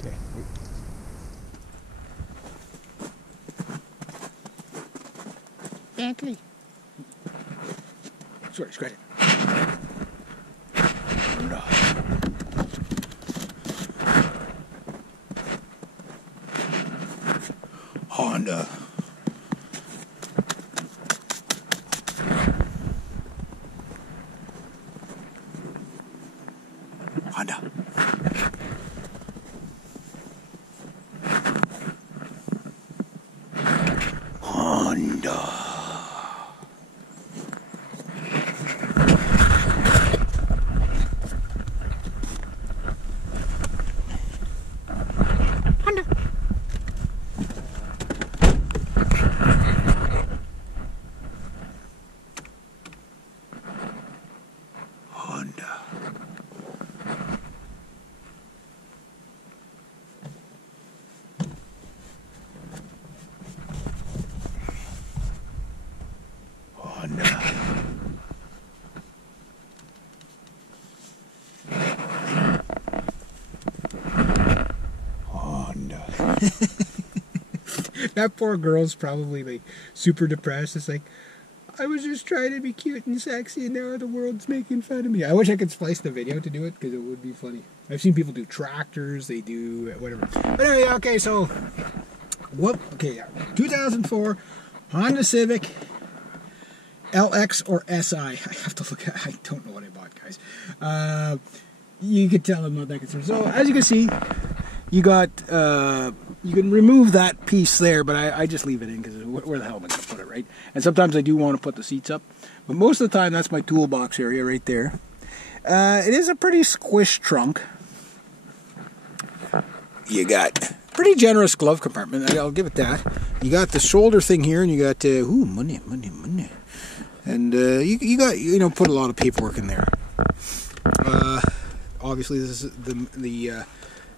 Okay. Bentley. Sorry, scratch it. No. Honda. Honda. Honda. That poor girl's probably like super depressed. It's like, I was just trying to be cute and sexy and now the world's making fun of me. I wish I could splice the video to do it because it would be funny. I've seen people do tractors, they do whatever. But anyway, okay, so, yeah, 2004 Honda Civic LX or SI. I have to look at, I don't know what I bought, guys. You could tell I'm not that concerned. So, as you can see, you got, you can remove that piece there, but I just leave it in because where the hell am I going to put it, right? And sometimes I do want to put the seats up, but most of the time that's my toolbox area right there. It is a pretty squished trunk. You got pretty generous glove compartment, I'll give it that. You got the shoulder thing here, and you got, ooh, money. And you got, you know, put a lot of paperwork in there. Obviously this is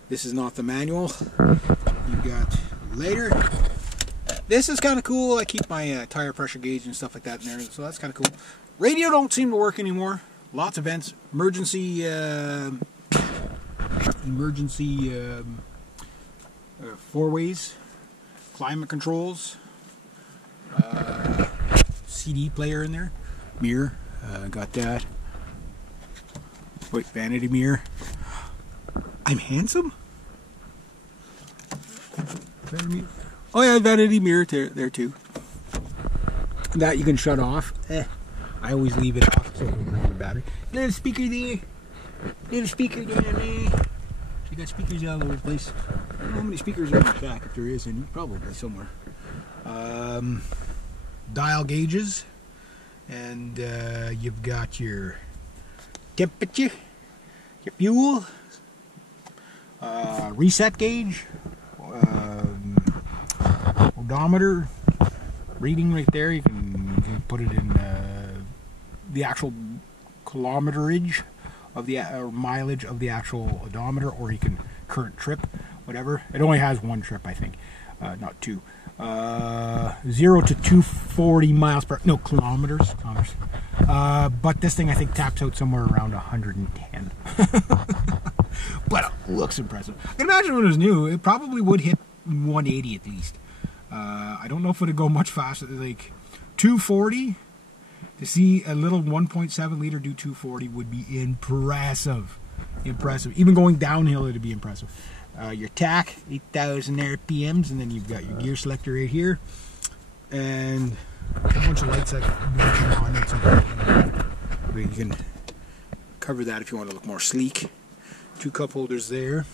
this is not the manual. You got later. This is kind of cool. I keep my tire pressure gauge and stuff like that in there, so that's kind of cool. Radio don't seem to work anymore. Lots of vents. Emergency four-ways. Climate controls. CD player in there. Mirror. Got that. Wait, vanity mirror. I'm handsome? Oh yeah, vanity mirror there too. That you can shut off. I always leave it off so we can run the battery. Little speaker there. Little speaker down there. You got speakers all over the place. I don't know how many speakers are in the back, if there is any. Probably somewhere. Dial gauges. And you've got your temperature, your fuel, reset gauge, odometer reading right there. You can put it in the actual kilometerage of the mileage of the actual odometer, or you can current trip, whatever. It only has one trip, I think, not two. 0 to 240 miles per, no, kilometers. But this thing I think taps out somewhere around 110. But it looks impressive. I can imagine when it was new, it probably would hit 180 at least. I don't know if it would go much faster. Like 240, to see a little 1.7 liter do 240 would be impressive. Even going downhill, it'd be impressive. Your tack, 8,000 RPMs, and then you've got your gear selector right here, and a bunch of lights that come on it. So you can cover that if you want to look more sleek. 2 cup holders there.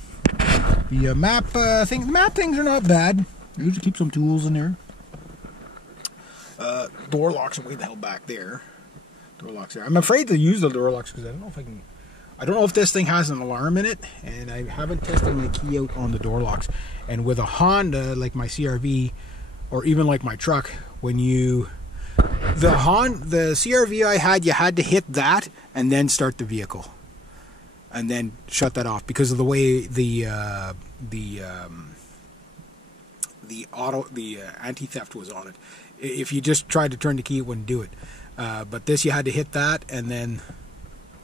The map things are not bad. I usually keep some tools in there. Door locks are way the hell back there. Door locks there. I'm afraid to use the door locks because I don't know if I can. I don't know if this thing has an alarm in it, and I haven't tested my key out on the door locks. And with a Honda, like my CRV, or even like my truck, when you... The CRV I had, you had to hit that and then start the vehicle. And then shut that off because of the way the anti-theft was on it. If you just tried to turn the key, it wouldn't do it. But this, you had to hit that and then...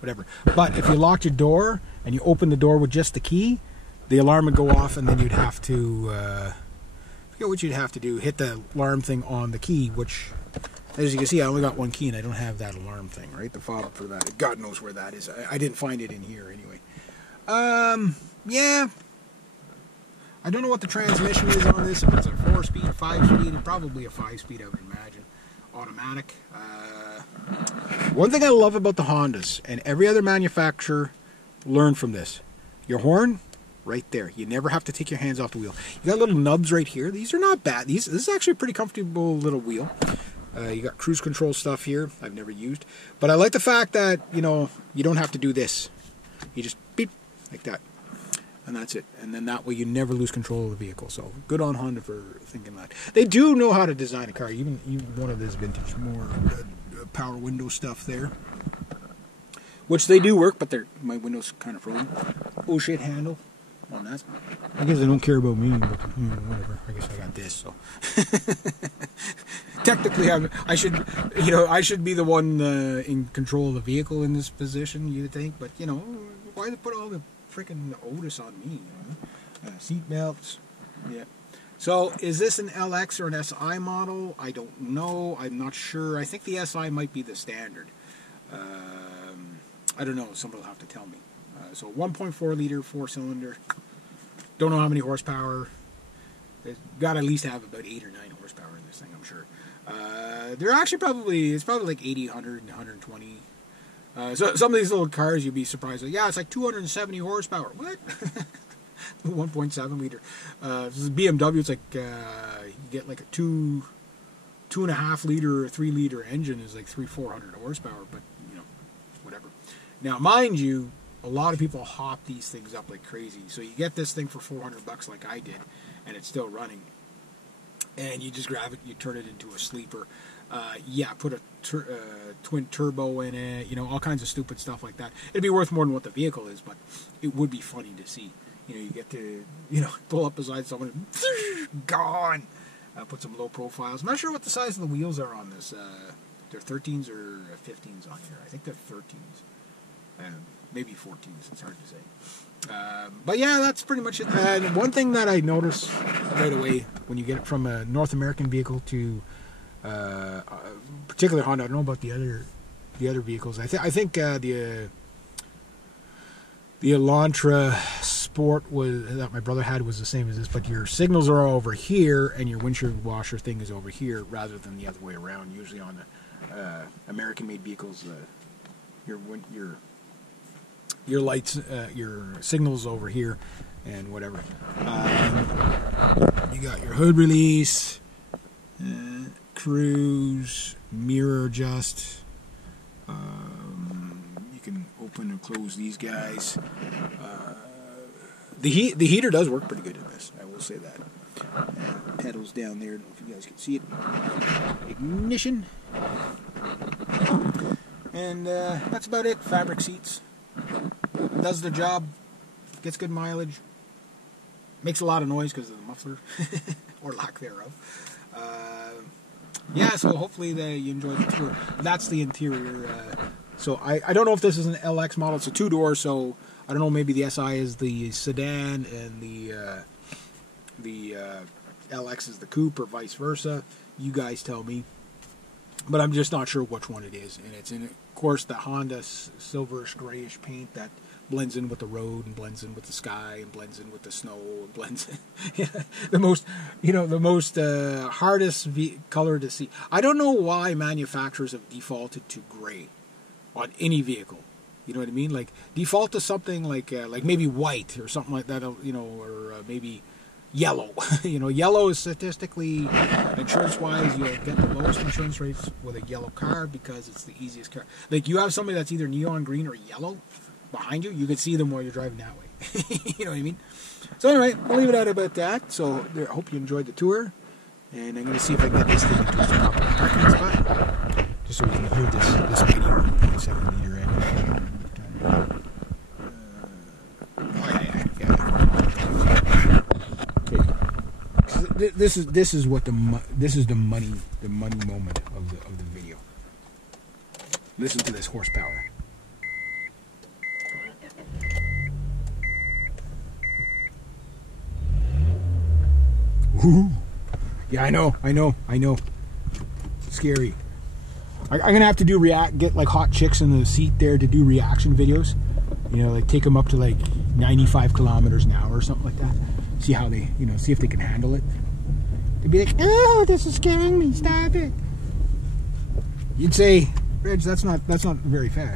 whatever. But if you locked your door and you opened the door with just the key, the alarm would go off, and then you'd have to, forget what you'd have to do, hit the alarm thing on the key, which, as you can see, I only got one key, and I don't have that alarm thing, right? The fob for that. God knows where that is. I didn't find it in here anyway. Yeah. I don't know what the transmission is on this, if it's a 4-speed, 5-speed, probably a 5-speed, I would imagine. Automatic. One thing I love about the Hondas, and every other manufacturer learned from this, your horn, right there. You never have to take your hands off the wheel. You got little nubs right here. These are not bad. This is actually a pretty comfortable little wheel. You got cruise control stuff here. I've never used. But I like the fact that, you know, you don't have to do this. You just beep, like that. And that's it. And then that way you never lose control of the vehicle. So good on Honda for thinking that. They do know how to design a car. Even one of this vintage, more power window stuff there. Which they do work, but my window's kind of frozen. Oh shit, handle on that. I guess they don't care about me, but whatever. I guess I got this, so. Technically, I should be the one in control of the vehicle in this position, you'd think. But, you know, why they put all the freaking Otis on me? You know? Seat belts. Yeah. So, is this an LX or an SI model? I don't know. I'm not sure. I think the SI might be the standard. I don't know. Somebody will have to tell me. So 1.4 liter, 4-cylinder. Don't know how many horsepower. They've got to at least have about 8 or 9 horsepower in this thing, I'm sure. They're actually it's probably like 80, 100, and 120. So some of these little cars, you'd be surprised. Like, yeah, it's like 270 horsepower. What? 1.7 liter. This is BMW. It's like you get like a 2.5 liter or 3 liter engine is like 400 horsepower. But you know, whatever. Now, mind you, a lot of people hop these things up like crazy. So you get this thing for $400 like I did, and it's still running. And you just grab it, you turn it into a sleeper. Put a twin turbo in it, you know, all kinds of stupid stuff like that. It'd be worth more than what the vehicle is, but it would be funny to see. You know, you get to, you know, pull up beside someone, gone. Put some low profiles. I'm not sure what the size of the wheels are on this. They're 13s or 15s on here. I think they're 13s. Maybe 14s, it's hard to say. But yeah, that's pretty much it. And one thing that I noticed right away when you get it from a North American vehicle to particular Honda, I don't know about the other vehicles. I think the Elantra Sport that my brother had was the same as this, but your signals are over here and your windshield washer thing is over here rather than the other way around. Usually on the American-made vehicles, your lights, your signals over here, and whatever. You got your hood release, cruise, mirror adjust. You can open and close these guys. The heater does work pretty good in this. I will say that. Pedals down there. I don't know if you guys can see it. Ignition. And that's about it. Fabric seats. Does the job. Gets good mileage. Makes a lot of noise because of the muffler. Or lack thereof. So hopefully you enjoyed the tour. That's the interior. So I don't know if this is an LX model. It's a 2-door, so I don't know. Maybe the SI is the sedan and the LX is the coupe, or vice versa. You guys tell me. But I'm just not sure which one it is. And it's in, of course, the Honda silverish grayish paint that blends in with the road and blends in with the sky and blends in with the snow and blends in the most hardest color to see. I don't know why manufacturers have defaulted to gray on any vehicle. You know what I mean? Like default to something like maybe white or something like that. You know, or maybe yellow. You know, yellow is statistically, insurance-wise, you'll get the lowest insurance rates with a yellow car because it's the easiest car. Like you have somebody that's either neon green or yellow behind you, you can see them while you're driving that way. You know what I mean? So anyway, I'll leave it at about that. So I hope you enjoyed the tour, and I'm going to see if I can get this thing into its proper parking spot, just so we can hear this mighty 1.7 liter engine. Okay. This is the money moment of the video. Listen to this horsepower. Ooh. Yeah, I know. Scary. I'm gonna have to do get like hot chicks in the seat there to do reaction videos. You know, like take them up to like 95 kilometers an hour or something like that. See how they, you know, see if they can handle it. They'd be like, "Oh, this is scaring me. Stop it." You'd say, "Reg, that's not very fast."